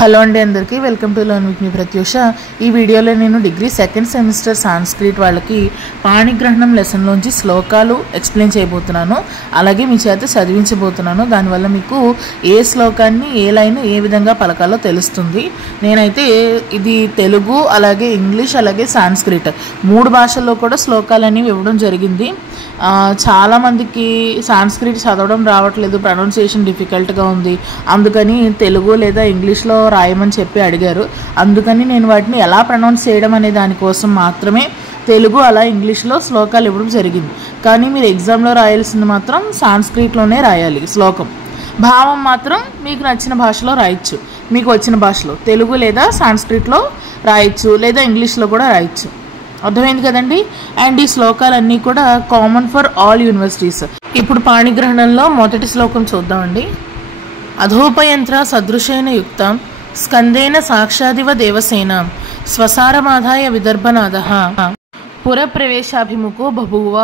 Hello అండి, అందరికీ welcome to learn with me Pratyusha. ఈ వీడియోలో నేను డిగ్రీ సెకండ్ సెమిస్టర్ సాంస్క్రిట్ వాళ్ళకి పాణిగ్రహణం లెసన్లోంచి శ్లోకాలు ఎక్స్ప్లెయిన్ చేయబోతున్నాను. అలాగే మీ చేత చదివించబోతున్నాను. దానివల్ల మీకు ఏ శ్లోకాన్ని ఏ లైన్ ఏ విధంగా పలకాలో తెలుస్తుంది. నేనైతే ఇది తెలుగు, అలాగే ఇంగ్లీష్, అలాగే సాంస్క్రిట్ 3 భాషల్లో కూడా శ్లోకాలన్నీ ఇవ్వడం జరిగింది. చాలామందికి సాంస్క్రిట్ చదవడం రావట్లేదు, ప్రొనౌన్సియేషన్ డిఫికల్ట్గా ఉంది, అందుకని తెలుగు లేదా ఇంగ్లీష్లో రాయమని చెప్పి అడిగారు. అందుకని నేను వాటిని ఎలా ప్రొనౌన్స్ చేయడం అనే దానికోసం మాత్రమే తెలుగు అలా ఇంగ్లీష్లో శ్లోకాలు ఇవ్వడం జరిగింది. కానీ మీరు ఎగ్జామ్లో రాయాల్సింది మాత్రం సాంస్క్రిట్లోనే రాయాలి. శ్లోకం భావం మాత్రం మీకు నచ్చిన భాషలో రాయొచ్చు. మీకు వచ్చిన భాషలో తెలుగు లేదా సాంస్క్రిట్లో రాయొచ్చు, లేదా ఇంగ్లీష్లో కూడా రాయొచ్చు. అర్థమైంది కదండి. అండ్ ఈ శ్లోకాలన్నీ కూడా కామన్ ఫర్ ఆల్ యూనివర్సిటీస్. ఇప్పుడు పాణిగ్రహణంలో మొదటి శ్లోకం చూద్దామండి. అధోపయంత్ర సదృశేన యుక్తం స్కందేన సాక్షాదివ దేవసేన స్వసారమాధాయ విదర్భనాదః పురప్రవేశాభిముఖో బభూవ.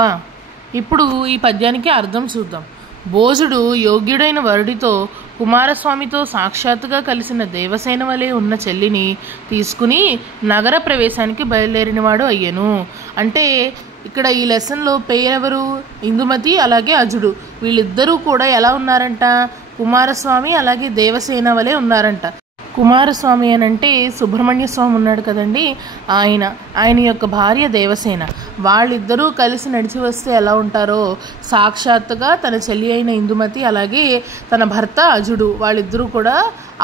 ఇప్పుడు ఈ పద్యానికి అర్థం చూద్దాం. భోజుడు యోగ్యుడైన వరుడితో కుమారస్వామితో సాక్షాత్తుగా కలిసిన దేవసేన వలె ఉన్న చెల్లిని తీసుకుని నగర ప్రవేశానికి బయలుదేరినవాడు అయ్యను. అంటే ఇక్కడ ఈ లెసన్లో పేరెవరు? ఇందుమతి అలాగే అజుడు. వీళ్ళిద్దరూ కూడా ఎలా ఉన్నారంట? కుమారస్వామి అలాగే దేవసేన వలె ఉన్నారంట. కుమారస్వామి అని అంటే సుబ్రహ్మణ్య స్వామి ఉన్నాడు కదండి, ఆయన యొక్క భార్య దేవసేన. వాళ్ళిద్దరూ కలిసి నడిచి వస్తే ఎలా ఉంటారో సాక్షాత్తుగా తన చెల్లి అయిన ఇందుమతి అలాగే తన భర్త అజుడు వాళ్ళిద్దరూ కూడా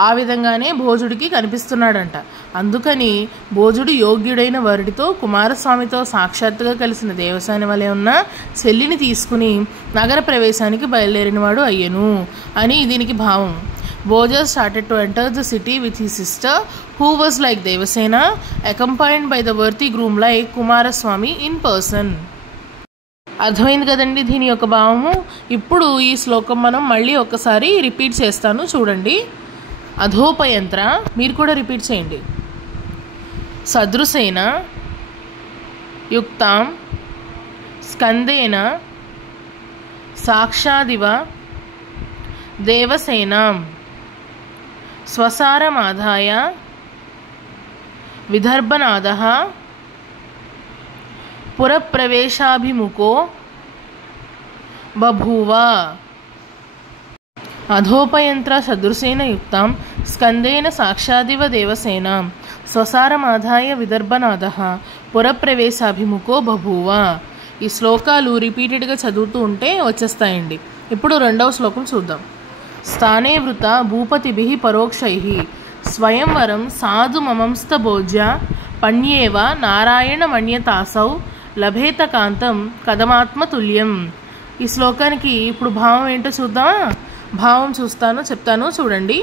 ఆ విధంగానే భోజుడికి కనిపిస్తున్నాడంట. అందుకని భోజుడు యోగ్యుడైన వరుడితో కుమారస్వామితో సాక్షాత్తుగా కలిసిన దేవసేన వలె ఉన్న చెల్లిని తీసుకుని నగర ప్రవేశానికి బయలుదేరినవాడు అయ్యను అని దీనికి భావం. Bhoja started to enter the city with his sister, who was like Devasena, accompanied by the worthy groom like Kumaraswamy in person. అర్థమైంది కదండి దీని యొక్క భావము. ఇప్పుడు ఈ శ్లోకం మనం మళ్ళీ ఒకసారి రిపీట్ చేస్తాను, చూడండి. అధోపయంత్ర, మీరు కూడా రిపీట్ చేయండి. సదృశేన యుక్తాం స్కందేన సాక్షాదివ దేవసేనాం స్వసారమాధాయ విదర్భనాదః పురప్రవేశాభిముఖో బభూవ. అధోపయంత్ర సదృశేన యుక్తాం స్కందేన సాక్షాదివ దేవసేనాం స్వసారమాధాయ విదర్భనాదః పురప్రవేశాభిముఖో బభూవ. ఈ శ్లోకాలు రిపీటెడ్గా చదువుతూ ఉంటే వచ్చేస్తాయండి. ఇప్పుడు రెండవ శ్లోకం చూద్దాం. స్థానే వృత భూపతిభిః పరోక్షైః స్వయంవరం సాధు మమంస్తభోజ్య పణ్యేవ నారాయణ మన్యతాసౌ లభేత కాంతం కదమాత్మతుల్యం. ఈ శ్లోకానికి ఇప్పుడు భావం ఏంటో చూద్దామా? భావం చెప్తాను చూడండి.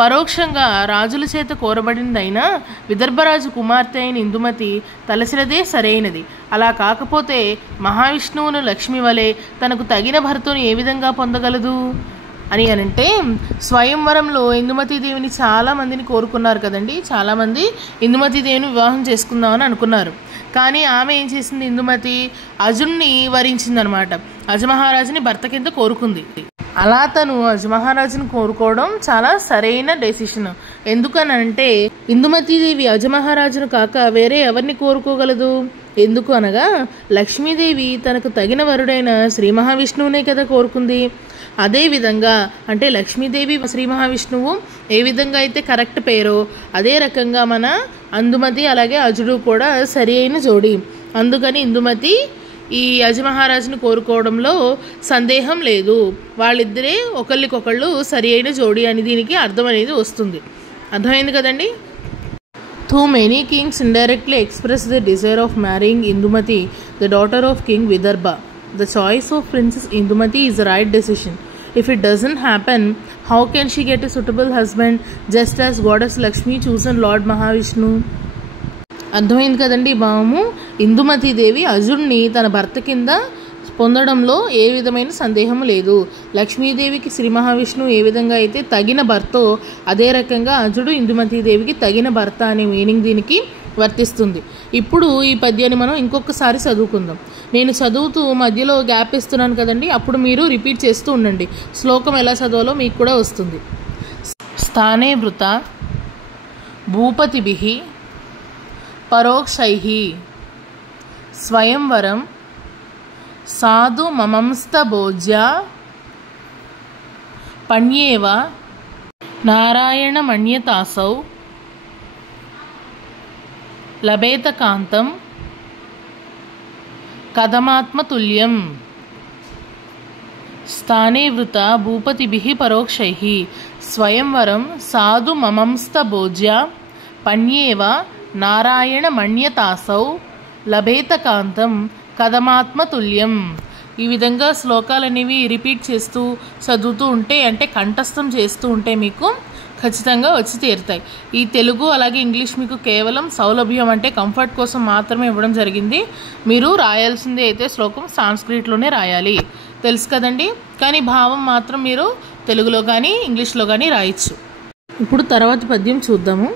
పరోక్షంగా రాజుల చేత కోరబడిందైనా విదర్భరాజు కుమార్తె అయిన ఇందుమతి తలసినదే సరైనది. అలా కాకపోతే మహావిష్ణువును లక్ష్మి వలె తనకు తగిన భర్తను ఏ విధంగా పొందగలదు అని అంటే, స్వయంవరంలో ఇందుమతీదేవిని చాలామందిని కోరుకున్నారు కదండి. చాలామంది ఇందుమతీదేవిని వివాహం చేసుకుందామని అనుకున్నారు. కానీ ఆమె ఏం చేసింది? ఇందుమతి అజున్ని వరించిందనమాట. అజమహారాజుని భర్త కింద కోరుకుంది. అలా తను అజమహారాజును కోరుకోవడం చాలా సరైన డెసిషన్. ఎందుకనంటే ఇందుమతీదేవి అజమహారాజును కాక వేరే ఎవరిని కోరుకోగలదు? ఎందుకు అనగా లక్ష్మీదేవి తనకు తగిన వరుడైన శ్రీ మహావిష్ణువునే కదా కోరుకుంది. అదేవిధంగా అంటే లక్ష్మీదేవి శ్రీ మహావిష్ణువు ఏ విధంగా అయితే కరెక్ట్ పేరో అదే రకంగా మన ఇందుమతి అలాగే అజుడు కూడా సరి అయిన జోడి. అందుకని ఇందుమతి ఈ అజమహారాజును కోరుకోవడంలో సందేహం లేదు. వాళ్ళిద్దరే ఒకళ్ళకొకళ్ళు సరి అయిన జోడి అని దీనికి అర్థం అనేది వస్తుంది. అర్థమైంది కదండి. Though many kings indirectly expressed the desire of marrying Indumati, the daughter of King Vidarbha, the choice of Princess Indumati is the right decision. If it doesn't happen, how can she get a suitable husband just as goddess Lakshmi chosen Lord Mahavishnu? అర్థమైంది కదండి భావము. ఇందుమతీదేవి అజుడిని తన భర్త కింద పొందడంలో ఏ విధమైన సందేహం లేదు. లక్ష్మీదేవికి శ్రీ మహావిష్ణువు ఏ విధంగా అయితే తగిన భర్తో అదే రకంగా అజుడు ఇందుమతీదేవికి తగిన భర్త అనే మీనింగ్ దీనికి వర్తిస్తుంది. ఇప్పుడు ఈ పద్యాన్ని మనం ఇంకొకసారి చదువుకుందాం. నేను చదువుతూ మధ్యలో గ్యాప్ ఇస్తున్నాను కదండి, అప్పుడు మీరు రిపీట్ చేస్తూ ఉండండి. శ్లోకం ఎలా చదవాలో మీకు కూడా వస్తుంది. స్థానే వృత భూపతిభిః పరోక్షైః స్వయంవరం సాధు మమంస్తభోజ్య పణ్యేవ నారాయణమణ్యతాసౌ లభేత కాంతం కథమాత్మతుల్యం. స్థానే వృత భూపతిభిః పరోక్షైః స్వయంవరం సాధు మమంస్తభోజ్య పణ్యేవ నారాయణమణ్యతాసౌ లభేత కాంతం కథమాత్మతుల్యం. ఈ విధంగా శ్లోకాలు అనేవి రిపీట్ చేస్తూ చదువుతూ ఉంటే, అంటే కంఠస్థం చేస్తూ ఉంటే మీకు ఖచ్చితంగా వచ్చి తీరుతాయి. ఈ తెలుగు అలాగే ఇంగ్లీష్ మీకు కేవలం సౌలభ్యం, అంటే కంఫర్ట్ కోసం మాత్రమే ఇవ్వడం జరిగింది. మీరు రాయాల్సింది అయితే శ్లోకం సాంస్క్రిట్లోనే రాయాలి, తెలుసు కదండి. కానీ భావం మాత్రం మీరు తెలుగులో కానీ ఇంగ్లీష్లో కానీ రాయొచ్చు. ఇప్పుడు తర్వాత పద్యం చూద్దాము.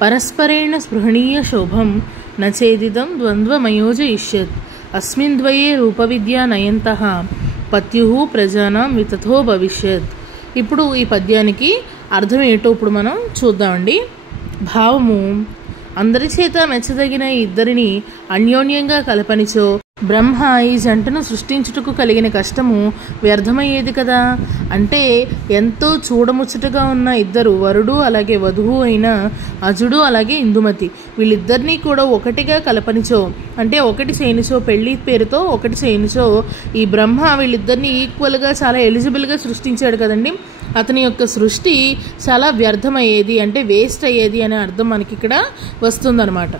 పరస్పరేణ స్పృహణీయ శోభం నచేదిదం ద్వంద్వమయోజయిష్యత్ అస్మిన్ ద్వయే రూపవిద్యా నయంతః పత్యుః ప్రజానాం వితథో భవిష్యత్. ఇప్పుడు ఈ పద్యానికి అర్థం ఏంటో ఇప్పుడు మనం చూద్దామండి. భావము: అందరి చేత మెచ్చదగిన ఇద్దరిని అన్యోన్యంగా కలపనిచో బ్రహ్మ ఈ జంటను సృష్టించుటకు కలిగిన కష్టము వ్యర్థమయ్యేది కదా. అంటే ఎంతో చూడముచ్చటగా ఉన్న ఇద్దరు, వరుడు అలాగే వధువు అయిన అజుడు అలాగే ఇందుమతి, వీళ్ళిద్దరినీ కూడా ఒకటిగా కలపనిచో, అంటే ఒకటి చేయనిచో, పెళ్లి పేరుతో ఒకటి చేయనిచో ఈ బ్రహ్మ వీళ్ళిద్దరినీ ఈక్వల్గా చాలా ఎలిజిబుల్గా సృష్టించాడు కదండి. అతని యొక్క సృష్టి చాలా వ్యర్థమయ్యేది, అంటే వేస్ట్ అయ్యేది అనే అర్థం మనకి ఇక్కడ వస్తుందన్నమాట.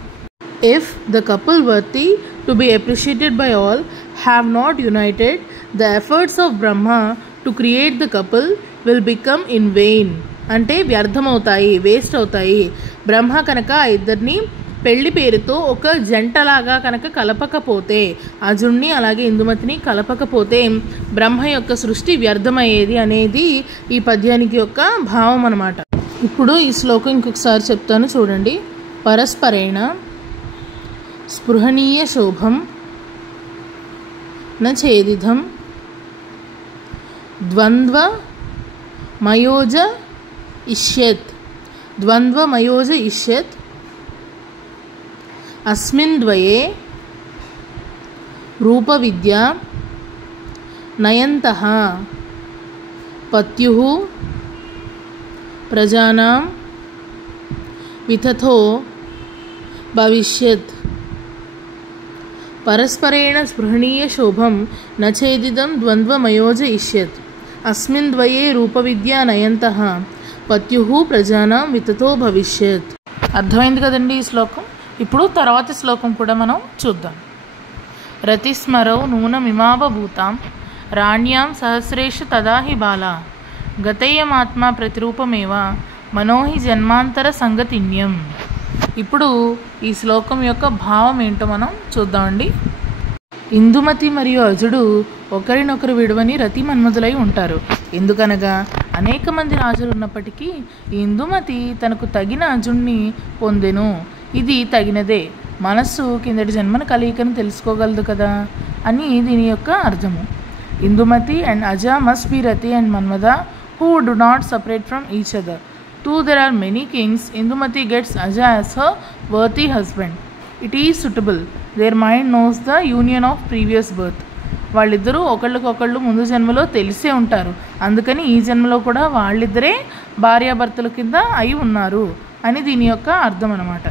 If the couple worthy to be appreciated by all have not united, the efforts of Brahma to create the couple will become in vain. అంటే వ్యర్థమవుతాయి, వేస్ట్ అవుతాయి. బ్రహ్మ కనుక ఆ ఇద్దరిని పెళ్లి పేరుతో ఒక జంటలాగా కనుక కలపకపోతే, అజుణ్ణి అలాగే ఇందుమతిని కలపకపోతే బ్రహ్మ యొక్క సృష్టి వ్యర్థమయ్యేది అనేది ఈ పద్యానికి యొక్క భావం అన్నమాట. ఇప్పుడు ఈ శ్లోకం ఇంకొకసారి చెప్తాను చూడండి. పరస్పరేణ స్పృహణీయ శోభం న ఛేదిధం ద్వంద్వమయోజ ఇష్యత్ ద్వంద్వమయోజ ఇష్యత్ అస్మిన్ ద్వయే రూపవిద్యా నయంతః పత్యుః ప్రజానాం వితథో భవిష్యత్. పరస్పరేణ స్పృహణీయ శోభం నచేదిదం ద్వంద్వమయోజ ఇష్యత్ అస్మిన్ ద్వయే రూపవిద్యా నయంతః పత్యుః ప్రజానాం వితథో భవిష్యత్. అర్థమైంది కదండి ఈ శ్లోకం. ఇప్పుడు తర్వాతి శ్లోకం కూడా మనం చూద్దాం. రతిస్మరౌ నూనమిమావభూతాం రాణ్యాం సహస్రేషు తదా హి బాలా గతేయమాత్మా ప్రతిరూపమేవ మనోహి జన్మాంతర సంగతిన్యం. ఇప్పుడు ఈ శ్లోకం యొక్క భావం ఏంటో మనం చూద్దామండి. ఇందుమతి మరియు అజుడు ఒకరినొకరు విడవని రతి మన్మధులై ఉంటారు. ఎందుకనగా అనేక మంది రాజులు ఉన్నప్పటికీ ఈ ఇందుమతి తనకు తగిన అజుణ్ణి పొందెను. ఇది తగినదే, మనస్సు కిందటి జన్మన కలయికను తెలుసుకోగలదు కదా అని దీని యొక్క అర్థము. ఇందుమతి అండ్ అజ must be Rati and Manmatha who do not separate from each other. Though there are many kings, Indumati gets Aja as her worthy husband. It is suitable. Their mind knows the union of previous birth. వాళ్ళిద్దరూ ఒకళ్ళకొకళ్ళు ముందు జన్మలో తెలిసే ఉంటారు, అందుకని ఈ జన్మలో కూడా వాళ్ళిద్దరే భార్యాభర్తల కింద అయి ఉన్నారు అని దీని యొక్క అర్థం అన్నమాట.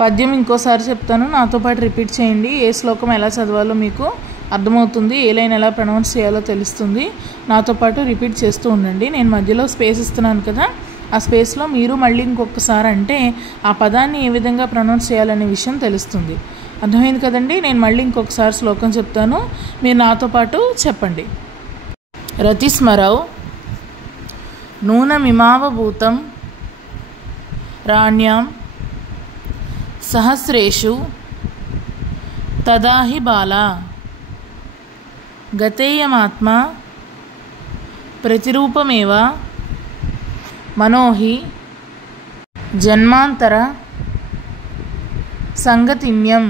పద్యం ఇంకోసారి చెప్తాను, నాతో పాటు రిపీట్ చేయండి. ఏ శ్లోకం ఎలా చదవాలో మీకు అర్థమవుతుంది, ఏ లైన్ ఎలా ప్రొనౌన్స్ చేయాలో తెలుస్తుంది. నాతో పాటు రిపీట్ చేస్తూ ఉండండి. నేను మధ్యలో స్పేస్ ఇస్తున్నాను కదా, ఆ స్పేస్లో మీరు మళ్ళీ ఇంకొకసారి అంటే ఆ పదాన్ని ఏ విధంగా ప్రొనౌన్స్ చేయాలనే విషయం తెలుస్తుంది. అర్థమైంది కదండి. నేను మళ్ళీ ఇంకొకసారి శ్లోకం చెప్తాను, మీరు నాతో పాటు చెప్పండి. రతిస్మరౌ నూనమిమావభూతం రాణ్యాం సహస్రేషు తదా హి బాలా గతేయమాత్మా ప్రతిరూపమేవ మనోహి జన్మాంతర సంగతిన్యం.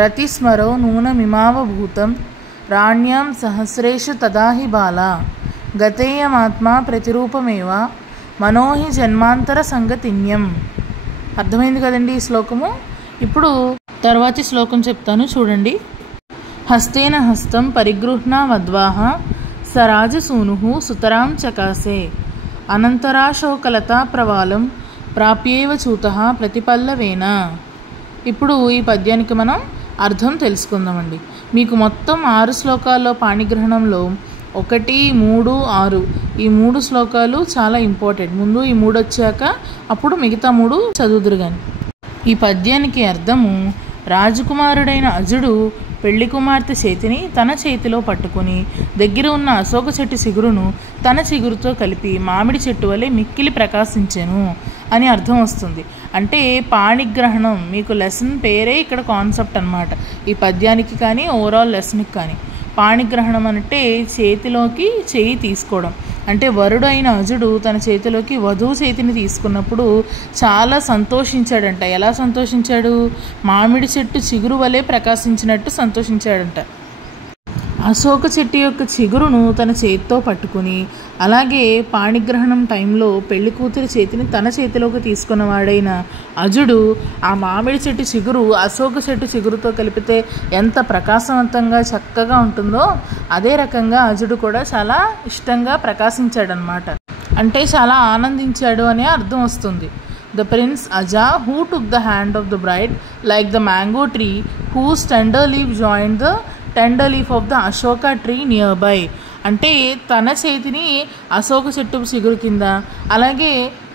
రతిస్మరౌ నూనమిమావభూతం రాణ్యాం సహస్రేషు తదా హి బాలా గతేయమాత్మా ప్రతిరూపమేవ మనోహి జన్మాంతర సంగతిన్యం. అర్థమైంది కదండి ఈ శ్లోకము. ఇప్పుడు తర్వాతి శ్లోకం చెప్తాను చూడండి. హస్తేన హస్తం పరిగృహ్ణా వద్వాహ సరాజసూను సుతరాం చకాసే అనంతరాశోకలతా ప్రవాలం ప్రాప్యేవ చూత ప్రతిపల్లవేన. ఇప్పుడు ఈ పద్యానికి మనం అర్థం తెలుసుకుందామండి. మీకు మొత్తం 6 శ్లోకాల్లో పాణిగ్రహణంలో 1, 3, 6 ఈ 3 శ్లోకాలు చాలా ఇంపార్టెంట్. ముందు ఈ 3 వచ్చాక అప్పుడు మిగతా 3 చదువుదురు కానీ. ఈ పద్యానికి అర్థము, రాజకుమారుడైన అజుడు పెళ్లి కుమార్తె చేతిని తన చేతిలో పట్టుకుని దగ్గర ఉన్న అశోక చెట్టు చిగురును తన చిగురుతో కలిపి మామిడి చెట్టు వలె మిక్కిలి ప్రకాశించెను అని అర్థం వస్తుంది. అంటే పాణిగ్రహణం మీకు లెసన్ పేరే ఇక్కడ కాన్సెప్ట్ అన్నమాట. ఈ పద్యానికి కానీ ఓవరాల్ లెసన్కి కానీ పాణిగ్రహణం అంటే చేతిలోకి చేయి తీసుకోవడం. అంటే వరుడు అయిన అజుడు తన చేతిలోకి వధువు చేతిని తీసుకున్నప్పుడు చాలా సంతోషించాడంట. ఎలా సంతోషించాడు? మామిడి చెట్టు చిగురు వలె ప్రకాశించినట్టు సంతోషించాడంట. అశోక చెట్టు యొక్క చిగురును తన చేతితో పట్టుకుని, అలాగే పాణిగ్రహణం టైంలో పెళ్లి కూతురి చేతిని తన చేతిలోకి తీసుకున్నవాడైన అజుడు ఆ మామిడి చెట్టు చిగురు అశోక చెట్టు చిగురుతో కలిపితే ఎంత ప్రకాశవంతంగా చక్కగా ఉంటుందో అదే రకంగా అజుడు కూడా చాలా ఇష్టంగా ప్రకాశించాడనమాట. అంటే చాలా ఆనందించాడు అనే అర్థం వస్తుంది. The prince Aja, who took the hand of the bride like the mango tree, whose tender leaf joined the tender leaf of the Ashoka tree nearby. అంటే తన చేతిని అశోక చెట్టు చిగురు కింద, అలాగే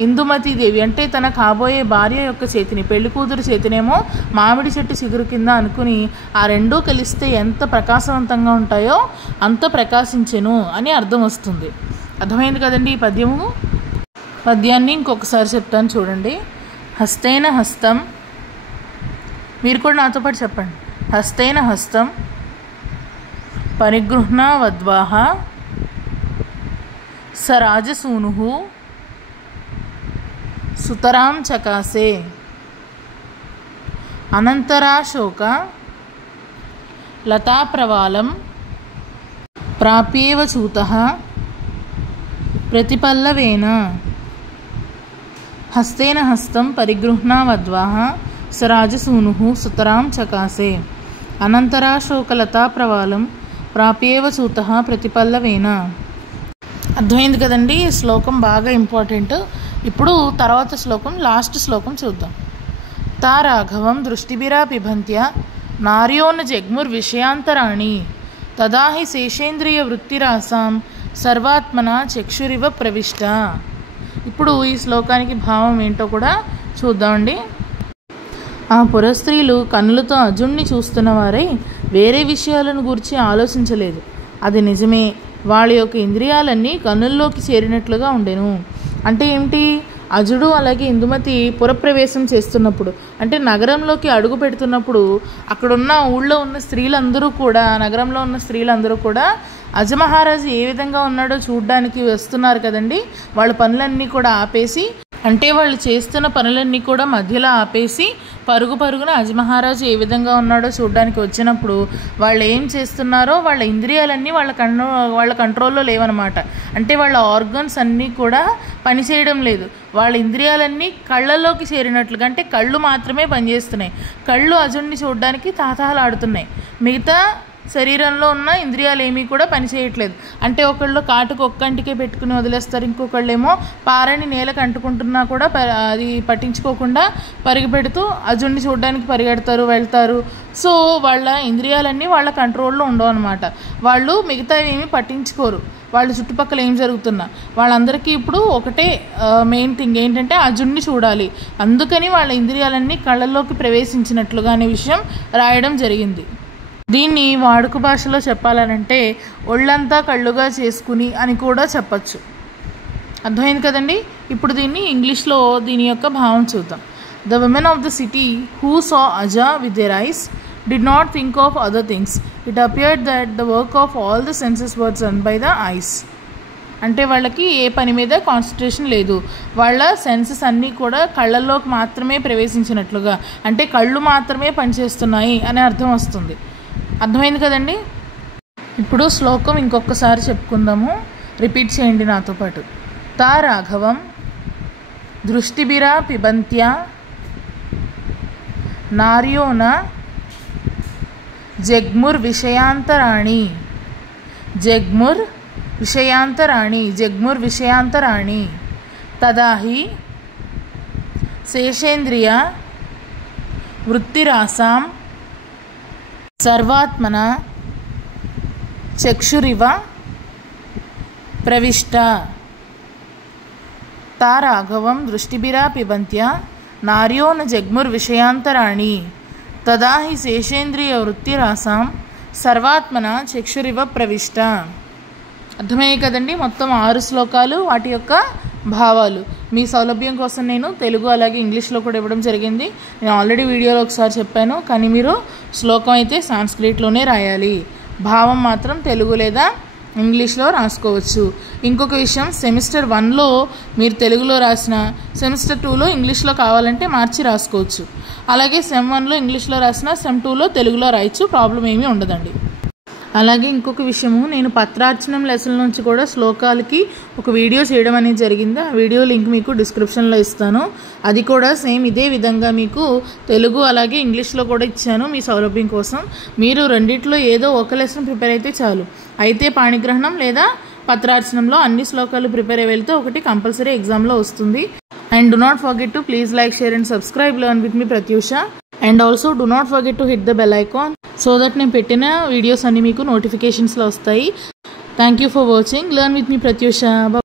ఇందుమతి దేవి అంటే తన కాబోయే భార్య యొక్క చేతిని, పెళ్లి కూతురు చేతినేమో మామిడి చెట్టు చిగురు కింద అనుకుని ఆ రెండూ కలిస్తే ఎంత ప్రకాశవంతంగా ఉంటాయో అంత ప్రకాశించెను అని అర్థం వస్తుంది. అర్థమైంది కదండి ఈ పద్యము. పద్యాన్ని ఇంకొకసారి చెప్తాను చూడండి. హస్తేన హస్తం, మీరు కూడా నాతో పాటు చెప్పండి. హస్తేన హస్తం పరిగృహ్ణా వద్వాహ సరాజసూను సుతరాం చకాసే అనంతరాశోక లతాప్రవాలం ప్రాప్యేవ చూతః ప్రతిపల్లవేన. హస్తేన హస్తం పరిగృహ్ణా వద్వాహ సరాజసూను సుతరాం చకాసే అనంతరాశోకలతా ప్రవాలం ప్రాప్యేవ చూతః ప్రతిపల్లవేన. అర్థమైంది కదండి. ఈ శ్లోకం బాగా ఇంపార్టెంట్. ఇప్పుడు తర్వాత శ్లోకం, లాస్ట్ శ్లోకం చూద్దాం. తా రాఘవం దృష్టిభిరా పిబంత్య నార్యోన జగ్ముర్విషయాంతరాణి తదా హి శేషేంద్రియ వృత్తిరాసాం సర్వాత్మన చక్షురివ ప్రవిష్ట. ఇప్పుడు ఈ శ్లోకానికి భావం ఏంటో కూడా చూద్దామండి. ఆ పురస్త్రీలు కన్నులతో అజుణ్ణి చూస్తున్న వారై వేరే విషయాలను గురించి ఆలోచించలేదు. అది నిజమే, వాళ్ళ యొక్క ఇంద్రియాలన్నీ కన్నుల్లోకి చేరినట్లుగా ఉండెను. అంటే ఏమిటి? అజుడు అలాగే ఇందుమతి పురప్రవేశం చేస్తున్నప్పుడు, అంటే నగరంలోకి అడుగు పెడుతున్నప్పుడు అక్కడున్న ఊళ్ళో ఉన్న స్త్రీలందరూ కూడా, నగరంలో ఉన్న స్త్రీలందరూ కూడా అజమహారాజు ఏ విధంగా ఉన్నాడో చూడ్డానికి వస్తున్నారు కదండి. వాళ్ళ పనులన్నీ కూడా ఆపేసి, అంటే వాళ్ళు చేస్తున్న పనులన్నీ కూడా మధ్యలో ఆపేసి పరుగు పరుగున అజమహారాజు ఏ విధంగా ఉన్నాడో చూడడానికి వచ్చినప్పుడు వాళ్ళు ఏం చేస్తున్నారో వాళ్ళ ఇంద్రియాలన్నీ వాళ్ళ కంట్రోల్లో లేవన్నమాట. అంటే వాళ్ళ ఆర్గన్స్ అన్నీ కూడా పనిచేయడం లేదు. వాళ్ళ ఇంద్రియాలన్నీ కళ్ళలోకి చేరినట్లుగా, అంటే కళ్ళు మాత్రమే పనిచేస్తున్నాయి. కళ్ళు అజుడిని చూడడానికి తాతాలాడుతున్నాయి. మిగతా శరీరంలో ఉన్న ఇంద్రియాలు ఏమీ కూడా పనిచేయట్లేదు. అంటే ఒకళ్ళు కాటుకు ఒక్కంటికే పెట్టుకుని వదిలేస్తారు, ఇంకొకళ్ళేమో పారని నేలకు అంటుకుంటున్నా కూడా అది పట్టించుకోకుండా పరిగెపెడుతూ అజుడిని చూడడానికి పరిగెడతారు, వెళ్తారు. సో వాళ్ళ ఇంద్రియాలన్నీ వాళ్ళ కంట్రోల్లో ఉండవు అనమాట. వాళ్ళు మిగతా ఏమీ పట్టించుకోరు. వాళ్ళ చుట్టుపక్కల ఏం జరుగుతున్నా వాళ్ళందరికీ ఇప్పుడు ఒకటే మెయిన్ థింగ్ ఏంటంటే అజుడిని చూడాలి. అందుకని వాళ్ళ ఇంద్రియాలన్నీ కళ్ళల్లోకి ప్రవేశించినట్లుగా అనే విషయం రాయడం జరిగింది. దీన్ని వాడుక భాషలో చెప్పాలనంటే ఒళ్ళంతా కళ్ళుగా చేసుకుని అని కూడా చెప్పచ్చు. అర్థమైంది కదండి. ఇప్పుడు దీన్ని ఇంగ్లీష్లో దీని యొక్క భావం చూద్దాం. The women of the city who saw Aja with their eyes did not think of other things. It appeared that the work of all the senses was done by the eyes. అంటే వాళ్ళకి ఏ పని మీద కాన్సన్ట్రేషన్ లేదు. వాళ్ళ senses అన్నీ కూడా కళ్ళల్లోకి మాత్రమే ప్రవేశించినట్లుగా, అంటే కళ్ళు మాత్రమే పనిచేస్తున్నాయి అనే అర్థం వస్తుంది. అర్థమైంది కదండి. ఇప్పుడు శ్లోకం ఇంకొకసారి చెప్పుకుందాము. రిపీట్ చేయండి నాతో పాటు. తా రాఘవం దృష్టిభిరా పిబంత్యా నార్యోన జగ్ముర్విషయాంతరాణి. జగ్ముర్విషయాంతరాణి తదా హి శేషేంద్రియ వృత్తిరాసాం సర్వాత్మన చక్షురివ ప్రవిష్ట. తా రాఘవం దృష్టిభిరా పిబంత్యా నార్యో న జగ్ముర్విషయాంతరాణి తదా హి శేషేంద్రియ వృత్తిరాసాం సర్వాత్మన చక్షురివ ప్రవిష్ట. అర్థమయ్యే కదండి మొత్తం 6 శ్లోకాలు, వాటి యొక్క భావాలు. మీ సౌలభ్యం కోసం నేను తెలుగు అలాగే ఇంగ్లీష్లో కూడా ఇవ్వడం జరిగింది. నేను ఆల్రెడీ వీడియోలో ఒకసారి చెప్పాను, కానీ మీరు శ్లోకం అయితే సాంస్క్రిట్లోనే రాయాలి, భావం మాత్రం తెలుగు లేదా ఇంగ్లీష్లో రాసుకోవచ్చు. ఇంకొక విషయం, సెమిస్టర్ 1లో మీరు తెలుగులో రాసిన సెమిస్టర్ 2లో ఇంగ్లీష్లో కావాలంటే మార్చి రాసుకోవచ్చు. అలాగే సెమ్ 1లో ఇంగ్లీష్లో రాసిన సెమ్ 2లో తెలుగులో రాయొచ్చు, ప్రాబ్లం ఏమీ ఉండదండి. అలాగే ఇంకొక విషయము, నేను పత్రార్చనం లెసన్ నుంచి కూడా శ్లోకాలకి ఒక వీడియో చేయడం అనేది జరిగింది. ఆ వీడియో లింక్ మీకు డిస్క్రిప్షన్లో ఇస్తాను. అది కూడా సేమ్ ఇదే విధంగా మీకు తెలుగు అలాగే ఇంగ్లీష్లో కూడా ఇచ్చాను మీ సౌలభ్యం కోసం. మీరు రెండిట్లో ఏదో ఒక లెసన్ ప్రిపేర్ అయితే చాలు. అయితే పాణిగ్రహణం లేదా పత్రార్చనంలో అన్ని శ్లోకాలు ప్రిపేర్ అయ్యి వెళ్తే ఒకటి కంపల్సరీ ఎగ్జామ్లో వస్తుంది. And do not forget to please like, share and subscribe Learn with me Pratyusha. And also do not forget to hit the bell icon so that నేను పెట్టిన వీడియోస్ అన్ని మీకు నోటిఫికేషన్స్లో వస్తాయి. Thank you for watching. Learn with me Pratyusha.